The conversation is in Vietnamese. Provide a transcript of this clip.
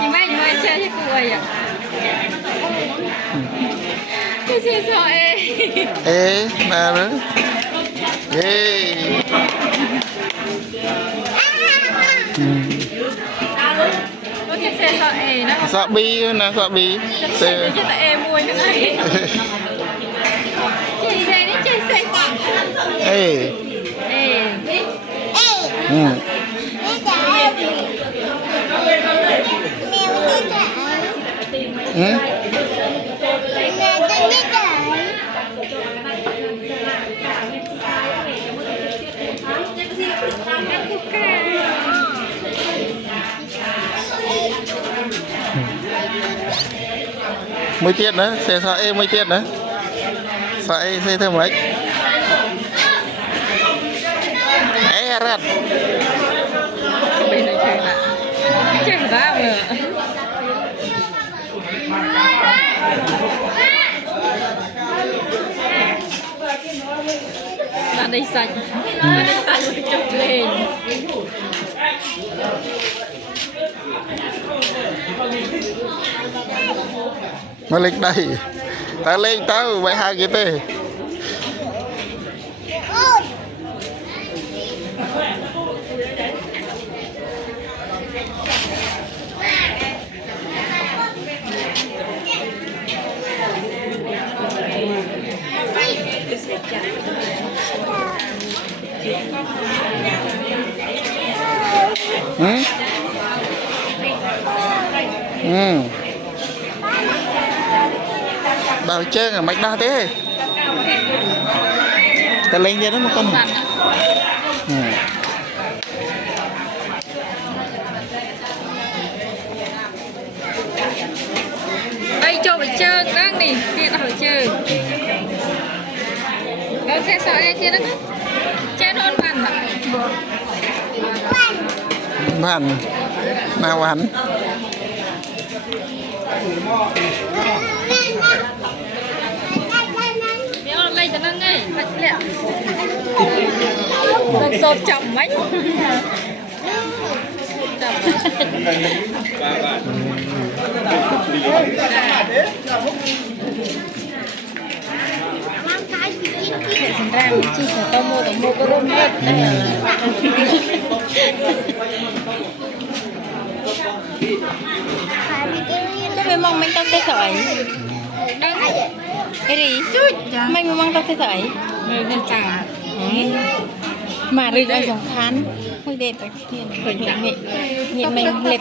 chị mấy người chơi chứ cười à cái gì sợ ê mà nữa ê có cái xe sợ nó sợ bi nè sợ bi xe chứ tại em mua nữa này chơi xe đi chơi xe ê ê ừ. Ừ. Mới tiết nữa, xe sợ em mới tiết nữa. Sợ em xe thêm mấy. Ê rật. bên này chơi nè chơi ra mà là đây sạch chụp lên Nó lên đây. Ta lên tao vậy hai cái tê. Ừ. Ừ. Bao chơi à mạch đa thế. Ta lên ra đó một con. Ừ. đây cho phải chơi đang nè tiền nó phải chơi đâu sẽ sợ em tiền đó chơi non bàn à Bàn nào hắn béo lên cho nó ngay phải lẹ đồng sột chồng mấy để thành ra mình chỉ phải tao mua cái rơm hết cái mình mong mình tao thấy sợi đang cái gì mình mong tao thấy sợi mình chả mà đi đây dòng khán hơi đẹp tại hiện mình nghệ mình liệt